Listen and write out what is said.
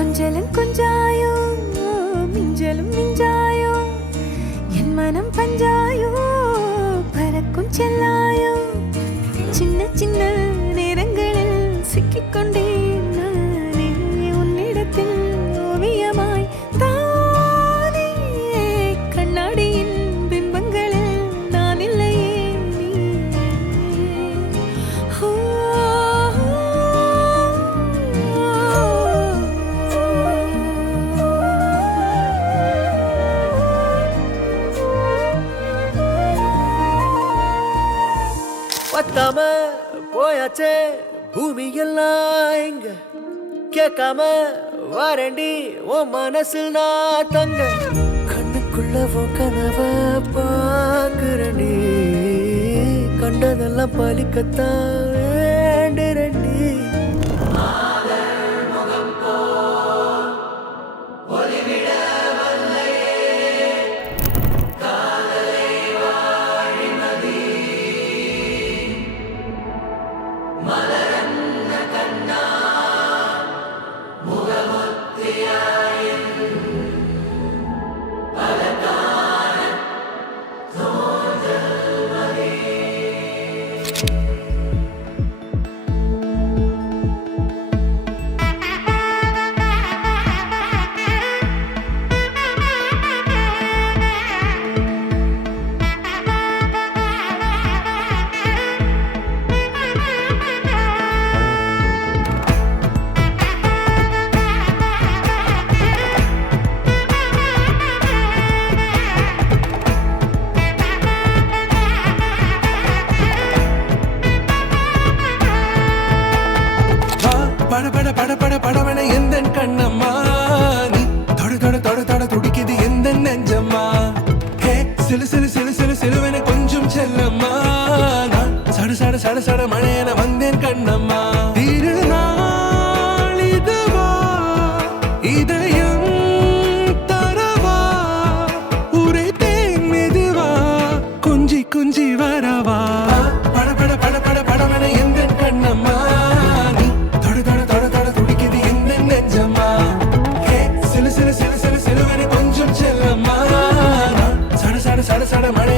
கொஞ்சலும் கொஞ்சாயோ மிஞ்சலும் மிஞ்சாயோ என் மனம் பஞ்சாயோ பறக்கும் செல்லாயோ சின்ன சின்ன நேரங்களில் சிக்கிக்கொண்டேன் நானே உன்னிடத்தில் ஓவியமாய் தானே கண்ணாடியின் பிம்பங்களில் நான் இல்லையே நீ பத்தாம போயாச்சே பூமி எல்லாம் இங்க கேட்காம வாரண்டி உன் மனசில் நான் தங்க கண்ணுக்குள்ள உன் கனவ பாக்குறண்டி கண்டதெல்லாம் பலிக்கத்தான் வேண்டுறண்டி பட பட பட பட படவன எந்த கண்ணம்மா நீ தொட தொட தொட தொட துடிக்குது எந்த நெஞ்சம்மா ஹே சிலு சிலு சிலு சிலு சிலுவன கொஞ்சம் செல்லம்மா நான் சட சட சட சட மழையன வந்தேன் கண்ணம்மா திருநாள் இதுவா இதயம் தரவா உரைத்தேன் மெதுவா குஞ்சி குஞ்சி வரவா பட பட பட பட படவன எந்த கண்ணம்மா சட சட மழை